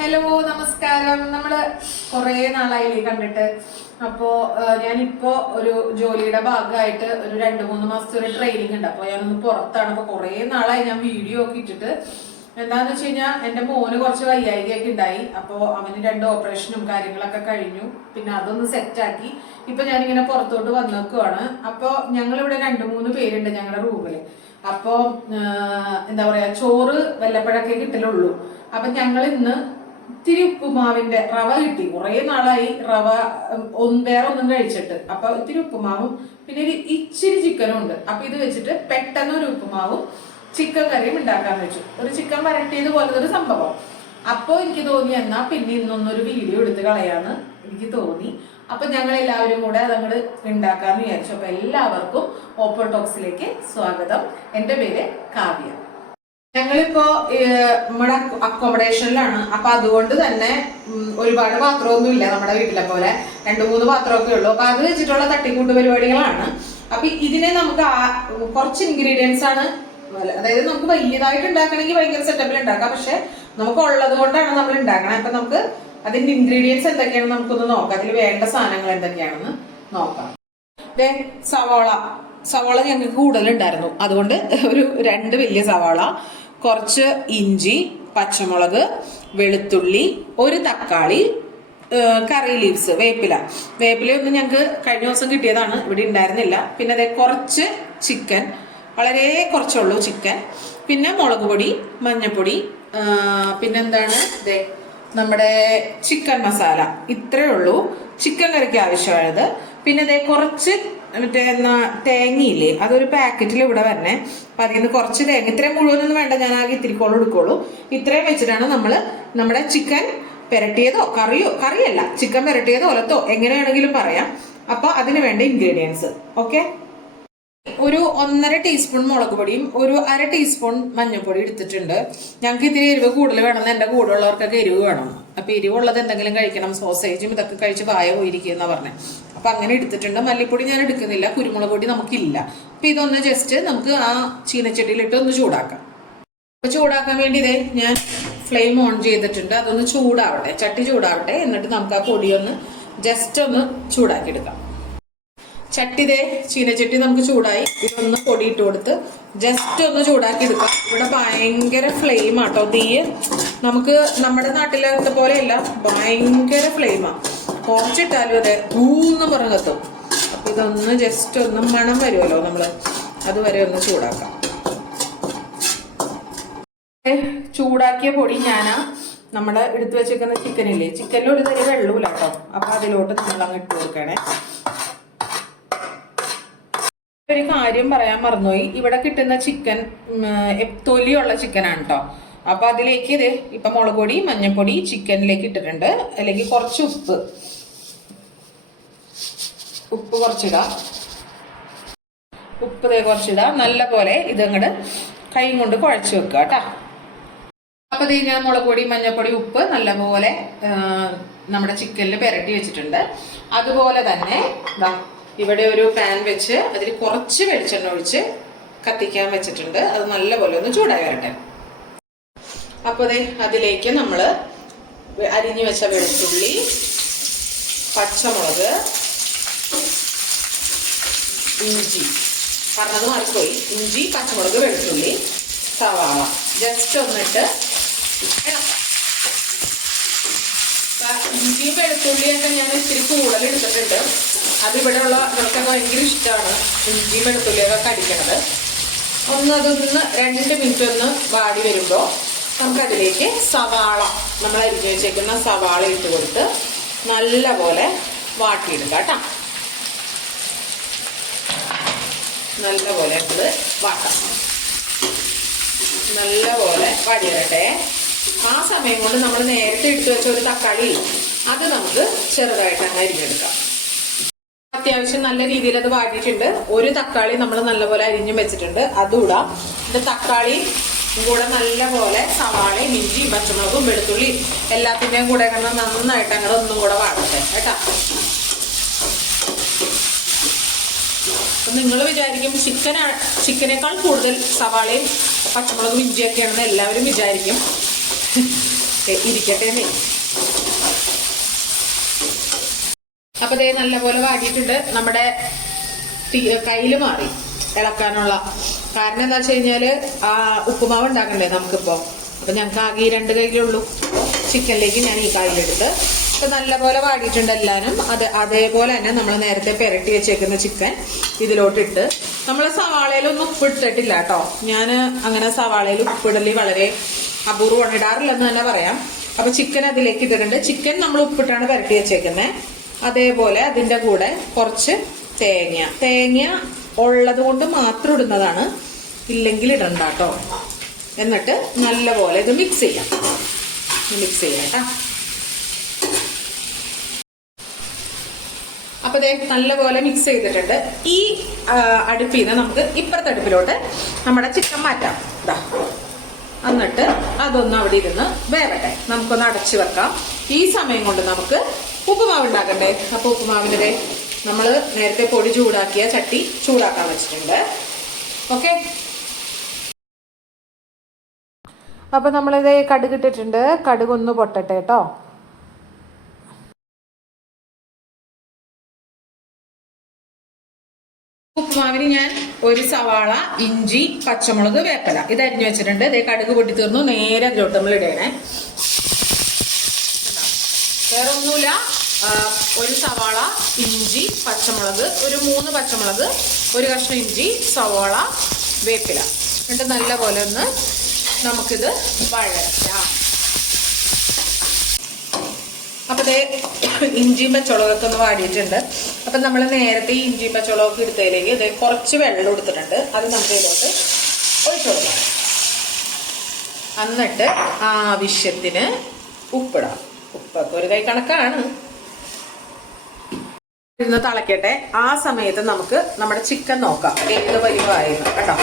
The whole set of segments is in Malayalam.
ഹലോ നമസ്കാരം. നമ്മൾ കുറേ നാളായില്ലേ കണ്ടിട്ട്. അപ്പോ ഞാനിപ്പോ ഒരു ജോലിയുടെ ഭാഗമായിട്ട് ഒരു രണ്ട് മൂന്ന് മാസത്തെ ഒരു ട്രെയിനിങ് ഉണ്ട്. അപ്പൊ ഞാനൊന്ന് പുറത്താണ്. അപ്പൊ കുറേ നാളായി ഞാൻ വീഡിയോ ഒക്കെ ഇട്ടിട്ട്. എന്താന്ന് വെച്ച് കഴിഞ്ഞാൽ എന്റെ മോന് കുറച്ച് വയ്യായികയൊക്കെ ഉണ്ടായി അപ്പോ അവന് രണ്ട് ഓപ്പറേഷനും കാര്യങ്ങളൊക്കെ കഴിഞ്ഞു. പിന്നെ അതൊന്ന് സെറ്റാക്കി ഇപ്പൊ ഞാനിങ്ങനെ പുറത്തോട്ട് വന്നേക്കുവാണ്. അപ്പൊ ഞങ്ങളിവിടെ രണ്ട് മൂന്ന് പേരുണ്ട് ഞങ്ങളുടെ റൂമിൽ അപ്പോ എന്താ പറയാ ചോറ് വല്ലപ്പോഴൊക്കെ കിട്ടലുള്ളൂ. അപ്പൊ ഞങ്ങൾ ഇന്ന് ഇത്തിരി ഉപ്പുമാവിന്റെ റവ കിട്ടി. കുറേ നാളായി റവ വേറെ ഒന്നും കഴിച്ചിട്ട്. അപ്പൊ ഇത്തിരി ഉപ്പുമാവും പിന്നെ ഒരു ഇച്ചിരി ചിക്കനും ഉണ്ട്. അപ്പൊ ഇത് വെച്ചിട്ട് പെട്ടെന്ന് ഒരു ഉപ്പുമാവും ചിക്കൻ കറിയും ഉണ്ടാക്കാൻ വെച്ചു. ഒരു ചിക്കൻ വരട്ടിയത് പോലത്തെ ഒരു സംഭവം. അപ്പോൾ എനിക്ക് തോന്നി എന്നാ പിന്നെ ഇന്നൊന്നൊരു വീഡിയോ എടുത്ത് കളയാന്ന് എനിക്ക് തോന്നി. അപ്പൊ ഞങ്ങൾ എല്ലാവരും കൂടെ അതങ്ങോട്ട് ഉണ്ടാക്കാന്ന് വിചാരിച്ചു. അപ്പൊ എല്ലാവർക്കും ഓപ്പോ ടോക്സിലേക്ക് സ്വാഗതം. എന്റെ പേര് കാവ്യ. ഞങ്ങളിപ്പോ നമ്മുടെ അക്കോമഡേഷനിലാണ്. അപ്പൊ അതുകൊണ്ട് തന്നെ ഒരുപാട് പാത്രമൊന്നും ഇല്ല നമ്മുടെ വീട്ടിലെ പോലെ. രണ്ടു മൂന്ന് പാത്രമൊക്കെ ഉള്ളൂ. അപ്പൊ അത് വെച്ചിട്ടുള്ള തട്ടിക്കൂട്ട് പരിപാടികളാണ്. അപ്പൊ ഇതിനെ നമുക്ക് കുറച്ച് ഇൻഗ്രീഡിയൻസ് ആണ് അതായത് നമുക്ക് വലിയതായിട്ട് ഉണ്ടാക്കണമെങ്കിൽ ഭയങ്കര സെറ്റപ്പിൽ ഉണ്ടാക്കാം. പക്ഷെ നമുക്ക് ഉള്ളത് കൊണ്ടാണ് നമ്മൾ ഉണ്ടാക്കണത് അപ്പൊ നമുക്ക് അതിന്റെ ഇൻഗ്രീഡിയൻസ് എന്തൊക്കെയാണെന്ന് നമുക്കൊന്ന് നോക്കാം. അതിൽ വേണ്ട സാധനങ്ങൾ എന്തൊക്കെയാണെന്ന് നോക്കാം. സവാള. സവാള ഞങ്ങൾക്ക് കൂടുതലുണ്ടായിരുന്നു. അതുകൊണ്ട് ഒരു രണ്ട് വലിയ സവാള കുറച്ച് ഇഞ്ചി പച്ചമുളക് വെളുത്തുള്ളി ഒരു തക്കാളി കറി ലീവ്സ് വേപ്പില. വേപ്പില ഒന്നും ഞങ്ങൾക്ക് കഴിഞ്ഞ ദിവസം കിട്ടിയതാണ് ഇവിടെ ഉണ്ടായിരുന്നില്ല. പിന്നെ അതെ കുറച്ച് ചിക്കൻ വളരെ കുറച്ചുള്ളൂ ചിക്കൻ. പിന്നെ മുളക് പൊടി മഞ്ഞപ്പൊടി പിന്നെന്താണ് ദേ നമ്മുടെ ചിക്കൻ മസാല. ഇത്രയേ ഉള്ളൂ. ചിക്കൻ കറിക്ക് ആവശ്യമായത്. പിന്നെ ദേ കുറച്ച് മറ്റേ തേങ്ങയില്ലേ അതൊരു പാക്കറ്റിൽ ഇവിടെ വരണേ. അപ്പൊ അതിൽ നിന്ന് കുറച്ച് തേങ്ങ. ഇത്രയും മുഴുവനൊന്നും വേണ്ട ഞാൻ ആകെ ഇത്തിരിക്കോളം എടുക്കുള്ളൂ. ഇത്രയും വെച്ചിട്ടാണ് നമ്മൾ നമ്മുടെ ചിക്കൻ പെരട്ടിയതോ കറിയോ കറിയല്ല ചിക്കൻ പെരട്ടിയതോ ഒലത്തോ എങ്ങനെയാണെങ്കിലും പറയാം. അപ്പൊ അതിന് വേണ്ട ഇൻഗ്രീഡിയൻസ് ഓക്കെ ഒരു ഒന്നര ടീസ്പൂൺ മുളക് പൊടിയും ഒരു അര ടീസ്പൂൺ മഞ്ഞൾപ്പൊടി എടുത്തിട്ടുണ്ട്. ഞങ്ങൾക്ക് ഇത്തിരി എരിവ് കൂടുതൽ വേണമെന്ന് എന്റെ കൂടെ ഉള്ളവർക്കൊക്കെ എരിവ് വേണം. അപ്പൊ എരിവുള്ളത് എന്തെങ്കിലും കഴിക്കണം. സോസേജും ഇതൊക്കെ കഴിച്ച് പായ പോയിരിക്കുന്ന പറഞ്ഞത് അപ്പൊ അങ്ങനെ എടുത്തിട്ടുണ്ട്. മല്ലിപ്പൊടി ഞാൻ എടുക്കുന്നില്ല. കുരുമുളക് പൊടി നമുക്കില്ല. അപ്പൊ ഇതൊന്ന് ജസ്റ്റ് നമുക്ക് ആ ചീനച്ചട്ടിയിലിട്ട് ഒന്ന് ചൂടാക്കാം. അപ്പൊ ചൂടാക്കാൻ വേണ്ടി ഇതേ ഞാൻ ഫ്ലെയിം ഓൺ ചെയ്തിട്ടുണ്ട്. അതൊന്ന് ചൂടാവട്ടെ. ചട്ടി ചൂടാവട്ടെ. എന്നിട്ട് നമുക്ക് ആ പൊടിയൊന്ന് ജസ്റ്റ് ഒന്ന് ചൂടാക്കി എടുക്കാം ചട്ടി ദേ ചീനച്ചട്ടി നമുക്ക് ചൂടായി. ഇതൊന്ന് പൊടി ഇട്ട് കൊടുത്ത് ജസ്റ്റ് ഒന്ന് ചൂടാക്കി എടുക്കാം. ഇവിടെ ഭയങ്കര ഫ്ലെയിം ആട്ടോ. തീയ് നമുക്ക് നമ്മുടെ നാട്ടിലത്തെ പോലെയല്ല ഭയങ്കര ഫ്ലെയിമാ കുറച്ചിട്ടാലും അതെ ഊന്ന് പറഞ്ഞെത്തും അപ്പൊ ഇതൊന്ന് ജസ്റ്റ് ഒന്ന് മണം വരുമല്ലോ നമ്മൾ. അതുവരെ ഒന്ന് ചൂടാക്കാം. ചൂടാക്കിയ പൊടി ഞാനാ നമ്മൾ എടുത്തു വെച്ചേക്കുന്ന ചിക്കനില്ലേ ചിക്കനിൽ ഒരു തരി വെള്ളമില്ല കേട്ടോ അപ്പൊ അതിലോട്ട് നമ്മൾ അങ്ങ് ഇട്ട് കൊടുക്കണേ. ഒരു കാര്യം പറയാൻ മറന്നുപോയി. ഇവിടെ കിട്ടുന്ന ചിക്കൻ തൊലിയുള്ള ചിക്കനാണ് കേട്ടോ അപ്പൊ അതിലേക്ക് ഇത് ഇപ്പൊ മുളക് പൊടി മഞ്ഞൾപ്പൊടി ചിക്കനിലേക്ക് ഇട്ടിട്ടുണ്ട്. അല്ലെങ്കിൽ കുറച്ച് ഉപ്പ്. ഉപ്പ് കുറച്ചിടാ. ഉപ്പ് കുറച്ചിടാം. നല്ല പോലെ ഇത് അങ്ങോട്ട് കൈ കൊണ്ട് കുഴച്ച് വെക്കുക കേട്ടോ അപ്പൊ ഇത് ഞാൻ മുളക് പൊടി മഞ്ഞൾപ്പൊടി ഉപ്പ് നല്ലപോലെ പോലെ നമ്മുടെ ചിക്കനിൽ പെരട്ടി വെച്ചിട്ടുണ്ട്. അതുപോലെ തന്നെ ഇവിടെ ഒരു പാൻ വെച്ച് അതിൽ കുറച്ച് വെളിച്ചെണ്ണ ഒഴിച്ച് കത്തിക്കാൻ വെച്ചിട്ടുണ്ട്. അത് നല്ലപോലെ ഒന്ന് ചൂടായി വരട്ടെ. അപ്പൊ ദേ അതിലേക്ക് നമ്മൾ അരിഞ്ഞു വെച്ച വെളുത്തുള്ളി പച്ചമുളക് ഇഞ്ചി. പറഞ്ഞത് മാറിപ്പോയി. ഇഞ്ചി പച്ചമുളക് വെളുത്തുള്ളി സവാള. ജസ്റ്റ് ഒന്നിട്ട് ഇഞ്ചിയും വെളുത്തുള്ളിയൊക്കെ ഞാൻ ഇത്തിരി കൂടുതൽ എടുത്തിട്ടുണ്ട്. അതിവിടെ ഉള്ള ഇവർക്കൊക്കെ ഭയങ്കര ഇഷ്ടമാണ് ഇഞ്ചിയും വെളുത്തുള്ളിയൊക്കെ കടിക്കണത് ഒന്ന് അതൊന്ന് രണ്ട് മിനിറ്റ് ഒന്ന് വാടി വരുമ്പോൾ നമുക്കതിലേക്ക് സവാള നമ്മൾ അരിഞ്ഞു വെച്ചേക്കുന്ന സവാള ഇട്ട് കൊടുത്ത് നല്ലപോലെ വാട്ടിയിടുക കേട്ടോ. നല്ലപോലെ അത് വാട്ടാം. നല്ലപോലെ വാടി വരട്ടെ ആ സമയം കൊണ്ട് നമ്മൾ നേരത്തെ എടുത്തു വെച്ച ഒരു തക്കാളി അത് നമുക്ക് ചെറുതായിട്ട് അങ്ങ് അരിഞ്ഞെടുക്കാം. അത്യാവശ്യം നല്ല രീതിയിൽ അത് വാടിയിട്ടുണ്ട് ഒരു തക്കാളി നമ്മൾ നല്ലപോലെ അരിഞ്ഞും വെച്ചിട്ടുണ്ട്. അതുകൂടാം ഇത് തക്കാളി കൂടെ നല്ലപോലെ സവാളയും മിഞ്ചി പച്ചമുളകും വെളുത്തുള്ളി എല്ലാത്തിന്റെയും കൂടെ കിടന്ന് നന്നായിട്ട് അങ്ങനെ ഒന്നും കൂടെ വാടട്ടെ കേട്ടാ. നിങ്ങൾ വിചാരിക്കും ചിക്കൻ ചിക്കനേക്കാൾ കൂടുതൽ സവാളയും പച്ചമുളകും ഇഞ്ചിയൊക്കെയാണെന്ന് എല്ലാവരും വിചാരിക്കും. ഇരിക്കട്ടെ എന്നേ. അപ്പൊ ദേ നല്ലപോലെ വാടിയിട്ടുണ്ട്. നമ്മുടെ കയ്യിൽ മാറി ഇളക്കാനുള്ള. കാരണം എന്താ വെച്ച് കഴിഞ്ഞാൽ ആ ഉപ്പുമാവ് ഉണ്ടാക്കണ്ടേ നമുക്കിപ്പോ? അപ്പൊ ഞങ്ങൾക്ക് ആകെ ഈ രണ്ട് കയ്യിലുള്ളൂ ചിക്കനിലേക്ക് ഞാൻ ഈ കായിലെടുത്ത് അപ്പൊ നല്ലപോലെ വാടിയിട്ടുണ്ട് എല്ലാവരും അത് അതേപോലെ തന്നെ നമ്മൾ നേരത്തെ പെരട്ടി വെച്ചേക്കുന്ന ചിക്കൻ ഇതിലോട്ടിട്ട്. നമ്മൾ സവാളയിലൊന്നും ഉപ്പിട്ടിട്ടില്ല കേട്ടോ. ഞാൻ അങ്ങനെ സവാളയിൽ ഉപ്പിടലി വളരെ അപൂർവമാണ് ഇടാറില്ലെന്ന് തന്നെ പറയാം. അപ്പൊ ചിക്കൻ അതിലേക്ക് ഇട്ടിട്ടുണ്ട്. ചിക്കൻ നമ്മൾ ഉപ്പിട്ടാണ് പെരട്ടി വെച്ചേക്കുന്നത് അതേപോലെ അതിന്റെ കൂടെ കുറച്ച് തേങ്ങ. തേങ്ങ ഉള്ളത് കൊണ്ട് മാത്രം ഇടുന്നതാണ്. ഇല്ലെങ്കിൽ ഇടണ്ട കേട്ടോ എന്നിട്ട് നല്ലപോലെ ഇത് മിക്സ് ചെയ്യാം. മിക്സ് ചെയ്യാം കേട്ടോ അപ്പൊ ദേ നല്ലപോലെ മിക്സ് ചെയ്തിട്ടുണ്ട്. ഈ അടുപ്പിൽ നിന്ന് നമുക്ക് ഇപ്പുറത്തെ അടുപ്പിലോട്ട് നമ്മുടെ ചിക്കൻ മാറ്റാം. ഇതാ എന്നിട്ട് അതൊന്ന് അവിടെ ഇരുന്ന് വേവട്ടെ. നമുക്കൊന്ന് അടച്ചു വെക്കാം. ഈ സമയം കൊണ്ട് നമുക്ക് ഉപ്പുമാവ് ഉണ്ടാക്കണ്ടേ? അപ്പൊ ഉപ്പുമാവിന്റെ നമ്മൾ നേരത്തെ പൊടി ചൂടാക്കിയ ചട്ടി ചൂടാക്കാൻ വെച്ചിട്ടുണ്ട്. ഓക്കെ? അപ്പൊ നമ്മളിത് കടുക് ഇട്ടിട്ടുണ്ട്. കടുക് ഒന്ന് പൊട്ടട്ടെ കേട്ടോ. ഉപ്പുമാവിന് ഞാൻ ഒരു സവാള ഇഞ്ചി പച്ചമുളക് വേപ്പല. ഇത് അരിഞ്ഞു വെച്ചിട്ടുണ്ട്. ഇതേ കടുക് പൊട്ടി തീർന്നു. നേരെ ഇടണേ. കണ്ടോ? വേറെ ഒന്നുമില്ല ഒരു സവാള ഇഞ്ചി പച്ചമുളക് ഒരു മൂന്ന് പച്ചമുളക് ഒരു കഷ്ണം ഇഞ്ചി സവാള വേപ്പില. എന്നിട്ട് നല്ല പോലെ ഒന്ന് നമുക്കിത് വഴറ്റാം. അപ്പൊ ദേ ഇഞ്ചിയും പച്ചമുളകൊക്കെ ഒന്ന് വാടിയിട്ടുണ്ട്. അപ്പൊ നമ്മൾ നേരത്തെ ഇഞ്ചിയും പച്ചമുളകൊക്കെ എടുത്തതിലേക്ക് ഇതേ കുറച്ച് വെള്ളം എടുത്തിട്ടുണ്ട്. അത് നമുക്ക് ഇതിലോട്ട് ഒഴിച്ചു എന്നിട്ട് ആവശ്യത്തിന് ഉപ്പിടാം. ഉപ്പൊക്കെ ഒരു കൈ കണക്കാണ്. ഇന്ന് തിളക്കട്ടെ. ആ സമയത്ത് നമുക്ക് നമ്മുടെ ചിക്കൻ നോക്കാം. ഏത് വരുവായിരുന്നു കേട്ടോ.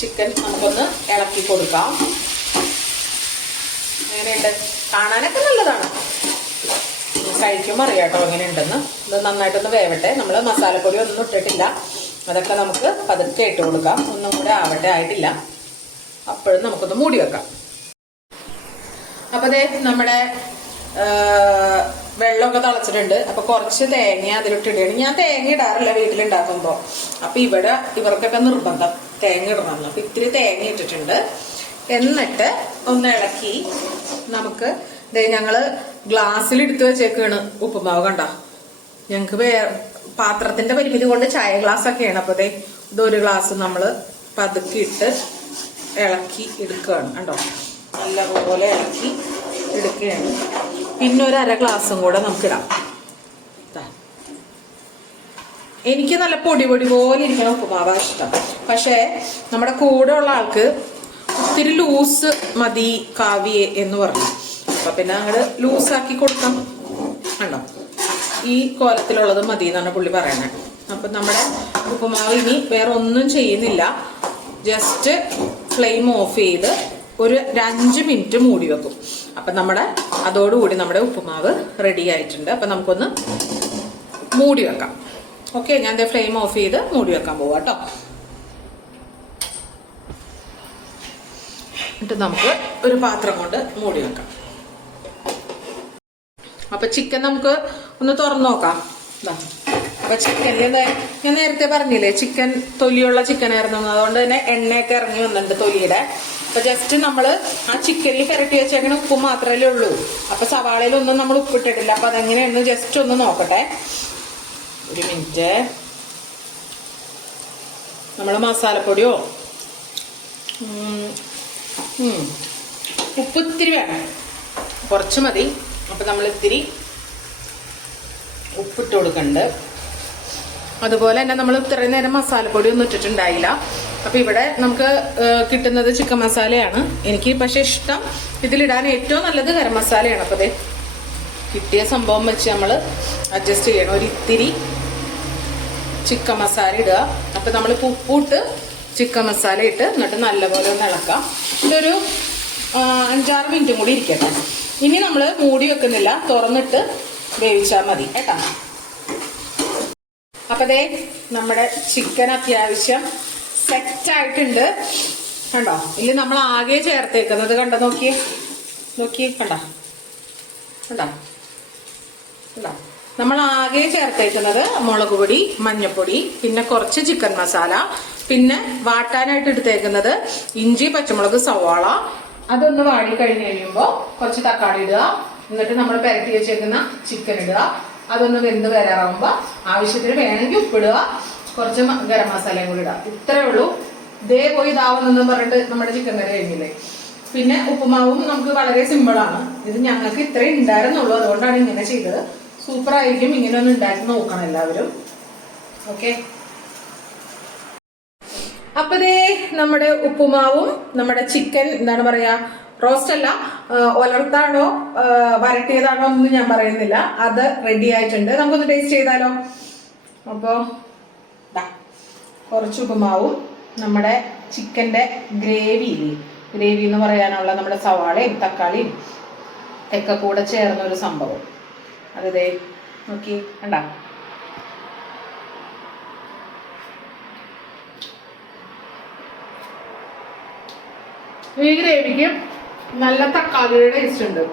ചിക്കൻ നമുക്കൊന്ന് ഇളക്കി കൊടുക്കാം. അങ്ങനെയുണ്ട് കാണാനൊക്കെ നല്ലതാണ്. കഴിക്കുമ്പോൾ അറിയാം കേട്ടോ എങ്ങനെ ഉണ്ടെന്ന് ഇത് നന്നായിട്ടൊന്ന് വേവട്ടെ. നമ്മൾ മസാലപ്പൊടി ഒന്നും ഇട്ടിട്ടില്ല. അതൊക്കെ നമുക്ക് പതുക്കെ ഇട്ട് കൊടുക്കാം. ഒന്നും കൂടെ ആവട്ടെ ആയിട്ടില്ല. അപ്പോഴും നമുക്കൊന്ന് മൂടി വെക്കാം. അപ്പതേ നമ്മുടെ വെള്ളമൊക്കെ തിളച്ചിട്ടുണ്ട്. അപ്പൊ കുറച്ച് തേങ്ങ അതിലിട്ടിടുകയാണ്. ഞാൻ തേങ്ങ ഇടാറില്ല വീട്ടിലുണ്ടാക്കുമ്പോ. അപ്പൊ ഇവിടെ ഇവർക്കൊക്കെ നിർബന്ധം തേങ്ങ ഇടണമെന്ന്. അപ്പൊ ഇത്തിരി തേങ്ങ ഇട്ടിട്ടുണ്ട്. എന്നിട്ട് ഒന്ന് ഇളക്കി നമുക്ക് ഞങ്ങൾ ഗ്ലാസ്സിൽ എടുത്തു വെച്ചേക്കാണ് ഉപ്പുമാവ് കണ്ട? ഞങ്ങക്ക് വേ പാത്രത്തിന്റെ പരിമിതി കൊണ്ട് ചായ ഗ്ലാസ് ഒക്കെയാണ് അപ്പൊ ദേ ഇതൊരു ഗ്ലാസ് നമ്മൾ പതുക്കി ഇട്ട് ഇളക്കി എടുക്കുകയാണ് കണ്ടോ? നല്ലപോലെ ഇളക്കി എടുക്കുകയാണ്. പിന്നെ ഒരു അര ഗ്ലാസും കൂടെ നമുക്ക് ഇടാം എനിക്ക് നല്ല പൊടി പൊടി പോലെ ഇരിക്കണം ഉപ്പുമാവ ഇഷ്ടം. പക്ഷേ നമ്മുടെ കൂടെ ഉള്ള ആൾക്ക് ഒത്തിരി ലൂസ് മതി കാവ്യ എന്ന് പറഞ്ഞു. അപ്പൊ പിന്നെ അങ്ങോട്ട് ലൂസാക്കി കൊടുക്കാം. കണ്ടോ? ഈ കോലത്തിലുള്ളത് മതി എന്നാണ് പുള്ളി പറയുന്നത് അപ്പൊ നമ്മുടെ ഉപ്പുമാവ് ഇനി വേറെ ഒന്നും ചെയ്യുന്നില്ല. ജസ്റ്റ് ഫ്ലെയിം ഓഫ് ചെയ്ത് ഒരു അഞ്ച് മിനിറ്റ് മൂടി വെക്കും. അപ്പൊ നമ്മുടെ അതോടുകൂടി നമ്മുടെ ഉപ്പുമാവ് റെഡി ആയിട്ടുണ്ട്. അപ്പൊ നമുക്കൊന്ന് മൂടി വെക്കാം. ഓക്കെ ഞാൻ ഫ്ലെയിം ഓഫ് ചെയ്ത് മൂടി വെക്കാൻ പോവാ കേട്ടോ. എന്നിട്ട് നമുക്ക് ഒരു പാത്രം കൊണ്ട് മൂടി വെക്കാം. അപ്പൊ ചിക്കൻ നമുക്ക് ഒന്ന് തുറന്നു നോക്കാം. അപ്പൊ ചിക്കനിൽ ഞാൻ നേരത്തെ പറഞ്ഞില്ലേ ചിക്കൻ തൊലിയുള്ള ചിക്കൻ ആയിരുന്നു. അതുകൊണ്ട് തന്നെ എണ്ണയൊക്കെ ഇറങ്ങി വന്നിട്ടുണ്ട് തൊലിയുടെ. അപ്പൊ ജസ്റ്റ് നമ്മൾ ആ ചിക്കനിൽ പുരട്ടി വെച്ചേക്കണ ഉപ്പ് മാത്രമല്ലേ ഉള്ളൂ. അപ്പൊ സവാളയിലൊന്നും നമ്മൾ ഉപ്പിട്ടിട്ടില്ല. അപ്പൊ അതെങ്ങനെയാണെന്ന് ജസ്റ്റ് ഒന്ന് നോക്കട്ടെ. ഒരു മിനിറ്റ്. നമ്മൾ മസാലപ്പൊടിയോ. ഉപ്പ് ഇത്തിരി വേണം. കുറച്ച് മതി. അപ്പൊ നമ്മൾ ഇത്തിരി ഉപ്പിട്ട് കൊടുക്കണ്ട്. അതുപോലെ തന്നെ നമ്മൾ ഇത്രയും നേരം മസാലപ്പൊടി ഒന്നും ഇട്ടിട്ടുണ്ടായില്ല. അപ്പം ഇവിടെ നമുക്ക് കിട്ടുന്നത് ചിക്കൻ മസാലയാണ്. എനിക്ക് പക്ഷെ ഇഷ്ടം ഇതിലിടാൻ ഏറ്റവും നല്ലത് ഗരം മസാലയാണ്. അപ്പോൾ ദേ കിട്ടിയ സംഭവം വെച്ച് നമ്മൾ അഡ്ജസ്റ്റ് ചെയ്യണം. ഒരു ഇത്തിരി ചിക്കൻ മസാല ഇടുക. അപ്പം നമ്മൾ ഉപ്പൂട്ട് ചിക്കൻ മസാല ഇട്ട് എന്നിട്ട് നല്ലപോലെ ഒന്ന് ഇളക്കാം. ഇതൊരു അഞ്ചാറ് മിനിറ്റും കൂടി ഇരിക്കട്ടെ. ഇനി നമ്മൾ മൂടി വെക്കുന്നില്ല. തുറന്നിട്ട് വേവിച്ചാൽ മതി. കേട്ടോ? അപ്പൊ ദേ നമ്മുടെ ചിക്കൻ അത്യാവശ്യം സെറ്റ് ആയിട്ടുണ്ട്. കണ്ടോ? ഇതിൽ നമ്മൾ ആകെ ചേർത്തേക്കുന്നത് കണ്ടോ? നോക്കിയേ. നോക്കി കണ്ടോ? കണ്ടോ? കണ്ടോ? നമ്മൾ ആകെ ചേർത്തേക്കുന്നത് മുളക് പൊടി മഞ്ഞപ്പൊടി പിന്നെ കുറച്ച് ചിക്കൻ മസാല പിന്നെ വാട്ടാനായിട്ട് എടുത്തേക്കുന്നത് ഇഞ്ചി പച്ചമുളക് സവാള അതൊന്ന് വാടി കഴിഞ്ഞ് കഴിയുമ്പോൾ കുറച്ച് തക്കാളി ഇടുക. എന്നിട്ട് നമ്മൾ പെരട്ടി വെച്ചേക്കുന്ന ചിക്കൻ ഇടുക. അതൊന്ന് വെന്ത് വരാറാകുമ്പോൾ ആവശ്യത്തിന് വേണമെങ്കിൽ ഉപ്പിടുക കുറച്ച് ഗരം മസാലയും കൂടി ഇടുക. ഇത്രയേ ഉള്ളൂ. ഇതേ പോയി ഇതാവുന്നെന്ന് പറഞ്ഞിട്ട് നമ്മുടെ ചിക്കൻ കറി കഴിഞ്ഞില്ലേ? പിന്നെ ഉപ്പുമാവും നമുക്ക് വളരെ സിമ്പിളാണ് ഇത് ഞങ്ങൾക്ക് ഇത്രയും ഉണ്ടായിരുന്നുള്ളൂ. അതുകൊണ്ടാണ് ഇങ്ങനെ ചെയ്തത്. സൂപ്പറായിരിക്കും ഇങ്ങനെ ഒന്ന് ഉണ്ടാക്കി നോക്കണം എല്ലാവരും. ഓക്കെ അപ്പൊ ദേ നമ്മുടെ ഉപ്പുമാവും നമ്മുടെ ചിക്കൻ എന്താണ് പറയാ റോസ്റ്റ് അല്ല ഒലർത്താണോ വരട്ടിയതാണോ എന്നൊന്നും ഞാൻ പറയുന്നില്ല. അത് റെഡി ആയിട്ടുണ്ട്. നമുക്കൊന്ന് ടേസ്റ്റ് ചെയ്താലോ? അപ്പോ ദാ, കുറച്ച് ഉപ്പുമാവും നമ്മുടെ ചിക്കന്റെ ഗ്രേവി ഗ്രേവി എന്ന് പറയാനുള്ള നമ്മുടെ സവാളയും തക്കാളിയും ഒക്കെ കൂടെ ചേർന്ന ഒരു സംഭവം. അതെ നോക്കി കണ്ടാ? ഈ ഗ്രേവിക്ക് നല്ല തക്കാളിയുടെ ടേസ്റ്റ് ഉണ്ട്.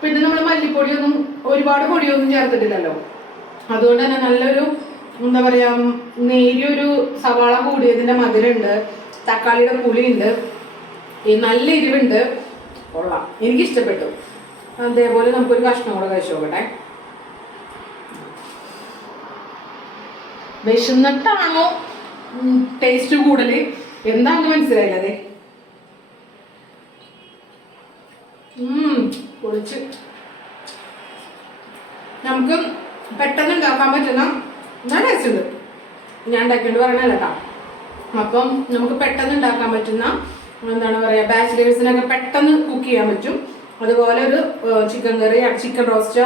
പിന്നെ നമ്മൾ മല്ലിപ്പൊടിയൊന്നും ഒരുപാട് പൊടിയൊന്നും ചേർത്തിട്ടില്ലല്ലോ. അതുകൊണ്ട് തന്നെ നല്ലൊരു എന്താ പറയാ നേരിയൊരു സവാള കൂടിയതിന്റെ മധുരമുണ്ട്. തക്കാളിയുടെ പുളിയുണ്ട്. നല്ല എരിവുണ്ട്. കൊള്ളാം. എനിക്ക് ഇഷ്ടപ്പെട്ടു അതേപോലെ നമുക്കൊരു കഷ്ണം കൂടെ കഴിച്ചു നോക്കട്ടെ. വിശന്നിട്ടാണോ ടേസ്റ്റ് കൂടൽ എന്താണെന്ന് മനസ്സിലായില്ലതേ. പൊളിച്ച് നമുക്ക് പെട്ടെന്ന് ഉണ്ടാക്കാൻ പറ്റുന്ന നല്ല ടേസ്റ്റ് ഞാൻ ഉണ്ടാക്കിയിട്ട് പറയണല്ല കേട്ടോ അപ്പം നമുക്ക് പെട്ടെന്ന് ഉണ്ടാക്കാൻ പറ്റുന്ന എന്താണ് പറയുക ബാച്ചിലേഴ്സിനൊക്കെ പെട്ടെന്ന് കുക്ക് ചെയ്യാൻ പറ്റും. അതുപോലെ ഒരു ചിക്കൻ കറി ചിക്കൻ റോസ്റ്റ്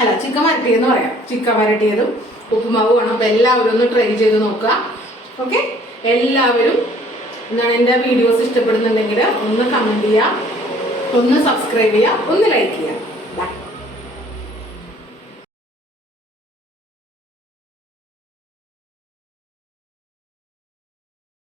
അല്ല ചിക്കൻ വരട്ടിയെന്ന് പറയാം. ചിക്കൻ വരട്ടിയതും ഉപ്പുമാവ് വേണം. അപ്പം എല്ലാവരും ഒന്ന് ട്രൈ ചെയ്ത് നോക്കുക. ഓക്കെ എല്ലാവരും എന്താണ് എന്റെ വീഡിയോസ് ഇഷ്ടപ്പെടുന്നുണ്ടെങ്കിൽ ഒന്ന് കമന്റ് ചെയ്യുക ഒന്ന് സബ്സ്ക്രൈബ് ചെയ്യുക ഒന്ന് ലൈക്ക് ചെയ്യുക.